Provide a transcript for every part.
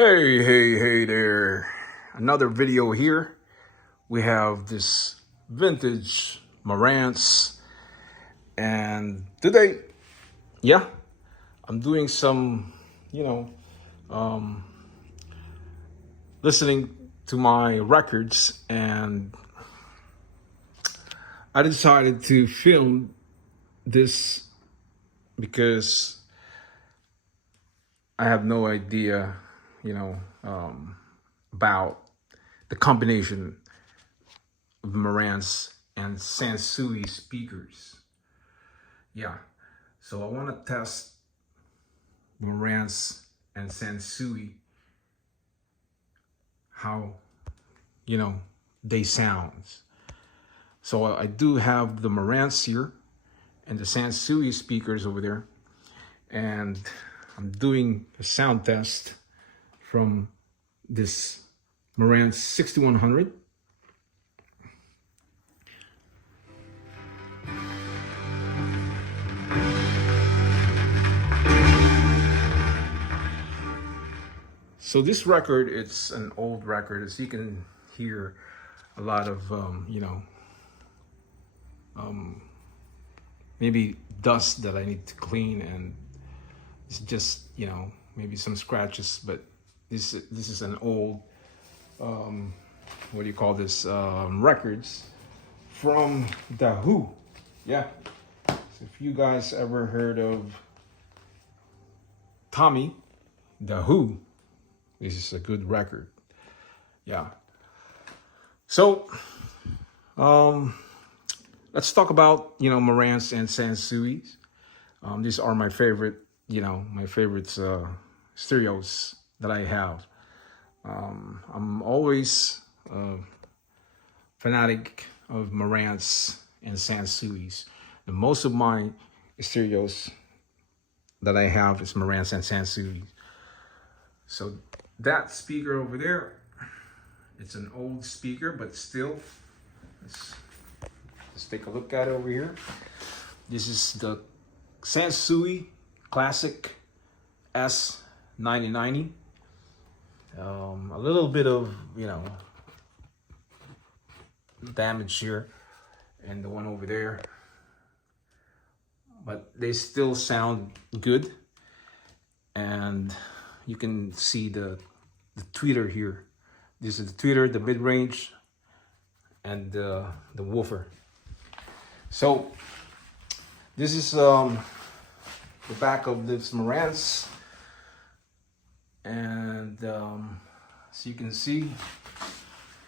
Hey there. Another video here. We have this vintage Marantz, and today, I'm doing some, listening to my records, and I decided to film this because I have no idea, about the combination of Marantz and Sansui speakers. Yeah, so I want to test Marantz and Sansui, how, they sound. So I do have the Marantz here and the Sansui speakers over there, and I'm doing a sound test from this Marantz 6100. So this record, it's an old record, as you can hear a lot of, maybe dust that I need to clean, and it's just, maybe some scratches, but this is an old, what do you call this, records from The Who. Yeah, so if you guys ever heard of Tommy, The Who, this is a good record. Yeah. So, let's talk about, Marantz and Sansui. These are my favorite, stereos that I have. I'm always a fanatic of Marantz and Sansui's. And most of my stereos that I have is Marantz and Sansui. So that speaker over there, it's an old speaker, but still, let's take a look at it over here. This is the Sansui Classic S9090. A little bit of, damage here, and the one over there, but they still sound good. And you can see the tweeter here. This is the tweeter, the mid-range, and the woofer. So this is the back of this Marantz, and as you can see,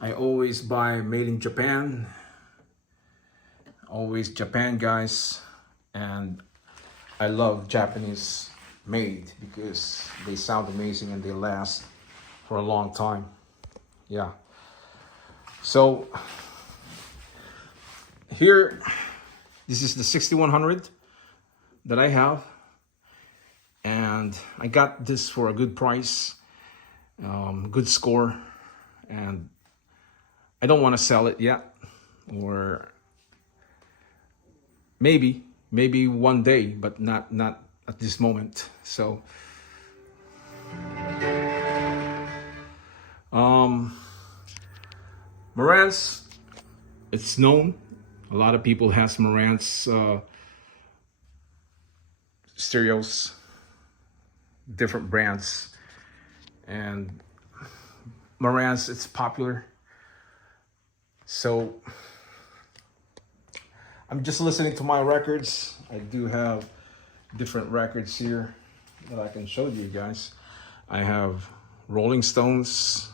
I always buy made in Japan. Always Japan, guys, and I love Japanese made because they sound amazing and they last for a long time. Yeah. So here, this is the 6100 that I have, and I got this for a good price, good score, and I don't want to sell it yet, or maybe one day, but not at this moment. So Marantz, it's known. A lot of people has Marantz stereos, different brands, and Marantz, it's popular. So I'm just listening to my records. I do have different records here that I can show you guys. I have Rolling Stones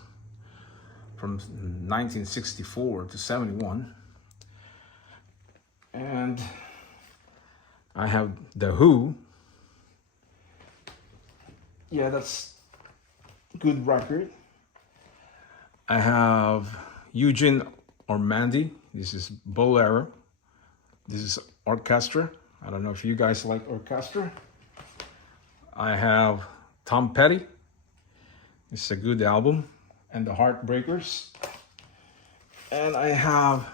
from 1964 to 71. And I have The Who. Yeah, that's a good record. I have Eugene Ormandy. This is Bolero. This is orchestra. I don't know if you guys like orchestra. I have Tom Petty. It's a good album. And the Heartbreakers. And I have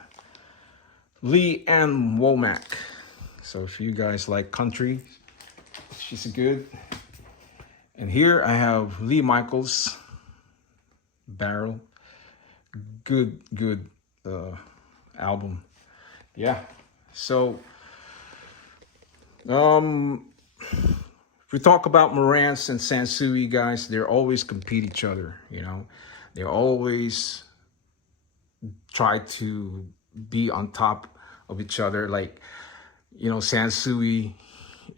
Lee Ann Womack. So if you guys like country, she's good. And here I have Lee Michaels. Barrel. Good album. Yeah. So if we talk about Marantz and Sansui, guys, they always compete each other, you know. They always try to be on top of each other. Like, you know, Sansui,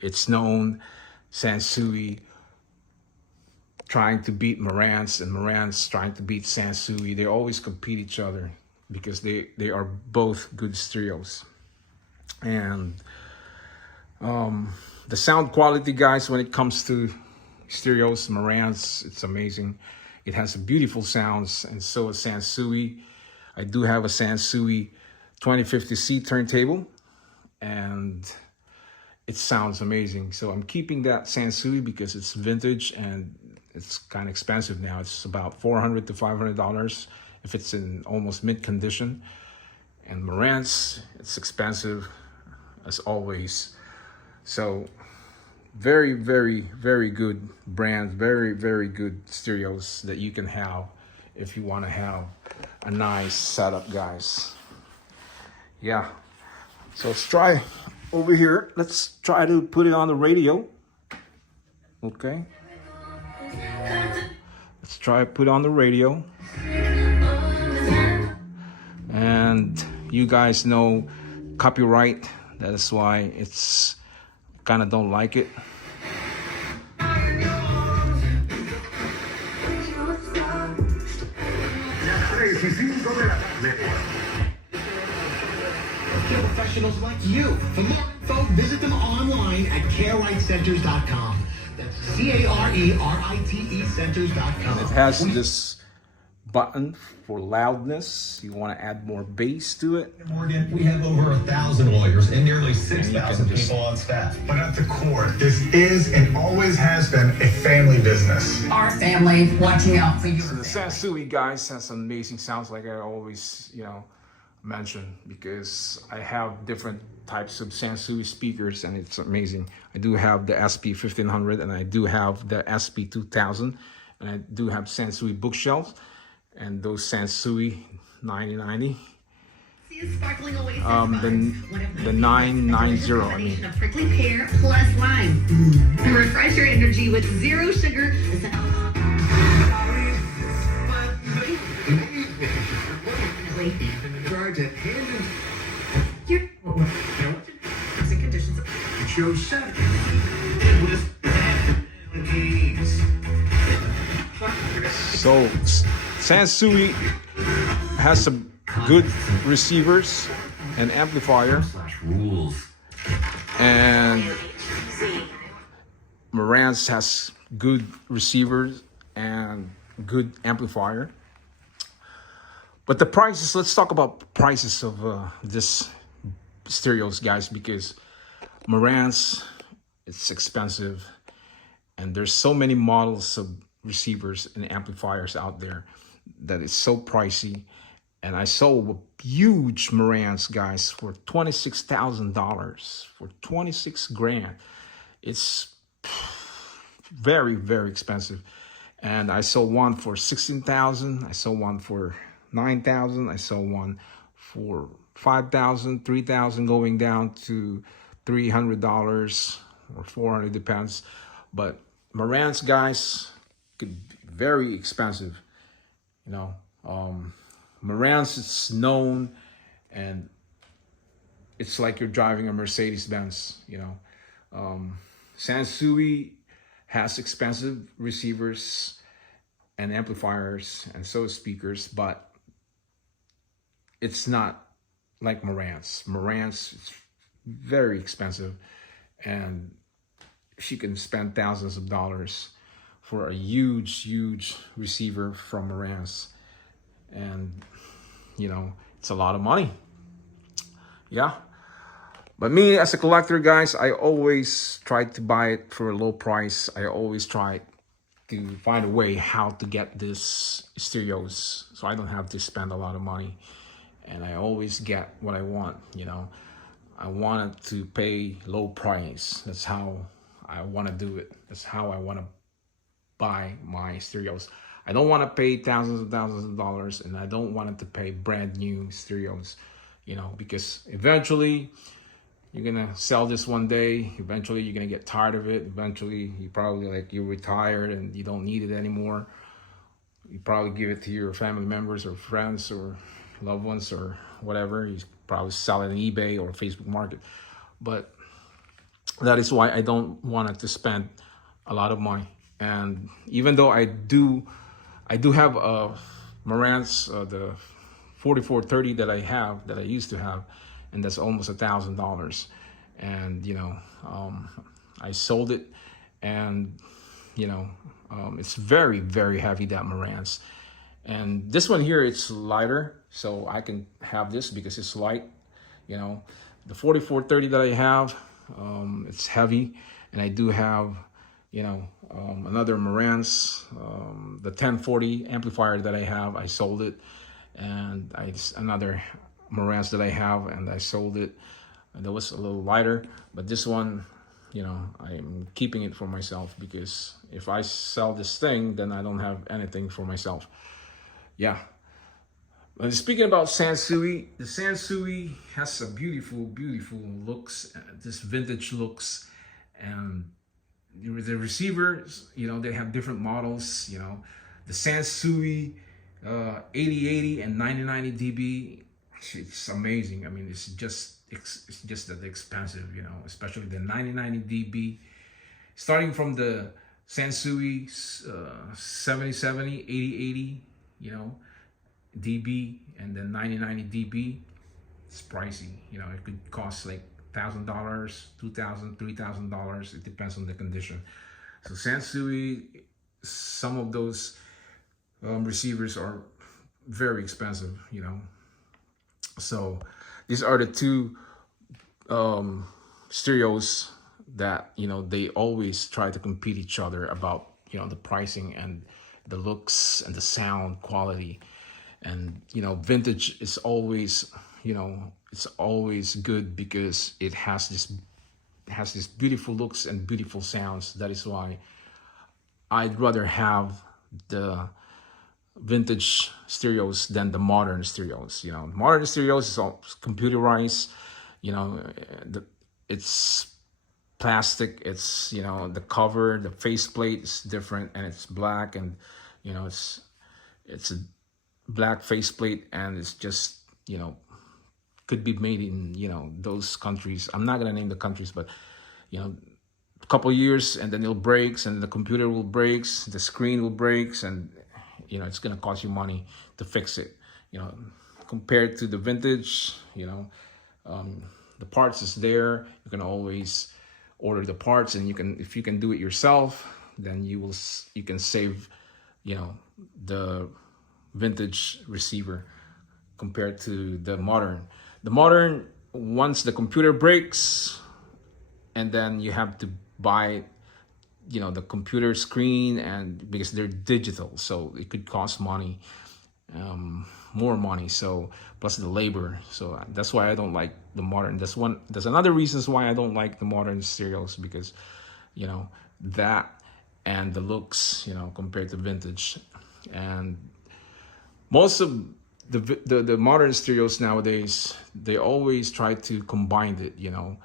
it's known, Sansui trying to beat Marantz and Marantz trying to beat Sansui. They always compete each other because they are both good stereos. And the sound quality, guys, when it comes to stereos, Marantz, it's amazing. It has beautiful sounds, and so is Sansui. I do have a Sansui 2050C turntable, and it sounds amazing. So I'm keeping that Sansui because it's vintage and it's kind of expensive now. It's about $400 to $500 if it's in almost mint condition. And Marantz, it's expensive as always. So very, very, very good brand, very, very good stereos that you can have if you want to have a nice setup, guys. Yeah. So let's try over here. Let's try to put it on the radio. Okay. Let's try to put it on the radio. And you guys know copyright. That is why it's kind of don't like it. Professionals like you. For more info, visit them online at carerightcenters.com. That's CARERITE centers.com. It has this button for loudness. You want to add more bass to it. Morgan, we have over 1,000 lawyers and nearly 6,000 people on staff. But at the core, this is and always has been a family business. Our family watching out for you. So the Sansui, guys, has some amazing sounds, like I always, you know, mention, because I have different types of Sansui speakers and it's amazing. I do have the SP1500 and I do have the SP2000 and I do have Sansui bookshelves and those Sansui 9090. The 990, I mean. A prickly pear plus lime. Refresh your energy with zero sugar. So Sansui has some good receivers and amplifier, and Marantz has good receivers and good amplifier. But the prices, let's talk about prices of this stereos, guys, because Marantz, it's expensive and there's so many models of receivers and amplifiers out there that it's so pricey. And I sold a huge Marantz, guys, for $26,000, for 26 grand. It's very, very expensive. And I sold one for 16,000. I sold one for 9,000. I sold one for 5,000, 3,000, going down to $300 or $400, depends. But Marantz, guys, could be very expensive. You know, Marantz is known, and it's like you're driving a Mercedes-Benz. You know, Sansui has expensive receivers and amplifiers, and so speakers, but it's not like Marantz. Marantz is very expensive, and she can spend thousands of dollars for a huge receiver from Marantz. And, you know, it's a lot of money. Yeah. But me as a collector, guys, I always try to buy it for a low price. I always try to find a way how to get this stereos so I don't have to spend a lot of money. And I always get what I want, you know. I wanted to pay low price. That's how I want to do it. That's how I want to buy my stereos. I don't want to pay thousands of dollars, and I don't want to pay brand new stereos, you know, because eventually you're gonna sell this one day. Eventually you're gonna get tired of it. Eventually you probably you're retired and you don't need it anymore. You probably give it to your family members or friends or loved ones or whatever. You probably sell it on eBay or Facebook Market. But that is why I don't want to spend a lot of money. And even though I do have a Marantz, the 4430 that I used to have, and that's almost $1,000. And you know, I sold it, and you know, it's very, very heavy, that Marantz. And this one here, it's lighter, so I can have this because it's light. You know, the 4430 that I have, it's heavy, and I do have, you know, another Marantz, the 1040 amplifier that I have, I sold it, and another Marantz that I have, and I sold it. And that was a little lighter, but this one, you know, I'm keeping it for myself, because if I sell this thing, then I don't have anything for myself. Yeah. And speaking about Sansui, the Sansui has a beautiful, beautiful looks, this vintage looks, and the receivers, you know, they have different models. You know, the Sansui 8080 and 9090 dB, it's amazing. I mean, it's just that expensive, you know, especially the 9090 dB, starting from the Sansui 7070 8080, you know, dB, and then 9090 dB. It's pricey, you know. It could cost like $1,000, $2,000, $3,000. It depends on the condition. So Sansui, some of those receivers are very expensive, you know. So these are the two stereos that, you know, they always try to compete each other about, you know, the pricing and the looks and the sound quality. And you know, vintage is always, you know, it's always good because it has this beautiful looks and beautiful sounds. That is why I'd rather have the vintage stereos than the modern stereos. You know, modern stereos is all computerized. You know, it's plastic. It's, you know, the cover, the faceplate is different, and it's black, and you know, it's a black faceplate, and it's just, you know, could be made in, you know, those countries. I'm not gonna name the countries, but you know, a couple of years and then it'll breaks, and the computer will breaks, the screen will breaks, and you know, it's gonna cost you money to fix it. You know, compared to the vintage, you know, the parts is there. You can always order the parts, and you can, if you can do it yourself, then you can save, you know, the vintage receiver compared to the modern. The modern, once the computer breaks, and then you have to buy, you know, the computer screen, and because they're digital, so it could cost money, more money. So plus the labor. So that's why I don't like the modern. There's another reasons why I don't like the modern stereos, because, you know, that and the looks, you know, compared to vintage. And most of the modern stereos nowadays, they always try to combine it, you know,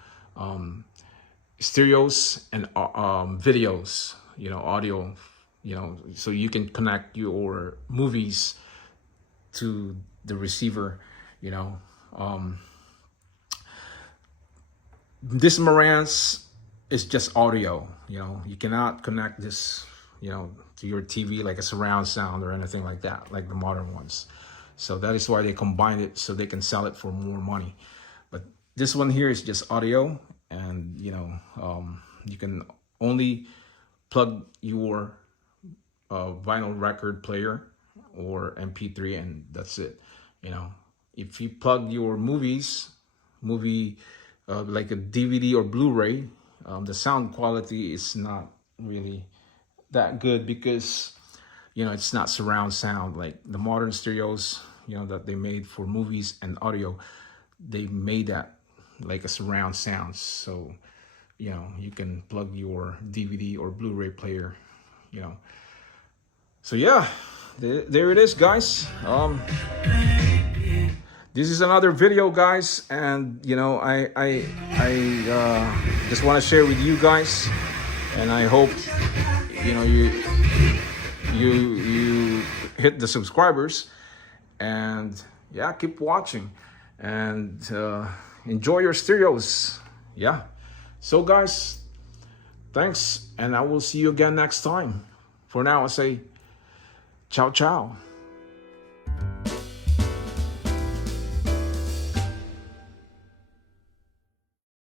stereos and videos, you know, audio, you know, so you can connect your movies to the receiver, you know. This Marantz is just audio, you know. You cannot connect this, you know, to your TV like a surround sound or anything like that, like the modern ones. So that is why they combine it, so they can sell it for more money. But this one here is just audio, and you know, you can only plug your vinyl record player or MP3, and that's it. You know, if you plug your movie like a DVD or Blu-ray, the sound quality is not really that good, because, you know, it's not surround sound like the modern stereos, you know, that they made for movies and audio. They made that like a surround sound, so you know, you can plug your DVD or Blu-ray player, you know. So yeah, there it is, guys. This is another video, guys, and you know, I just want to share with you guys, and I hope you know you hit the subscribers, and yeah, keep watching and enjoy your stereos. Yeah. So guys, thanks, and I will see you again next time. For now, I say ciao ciao.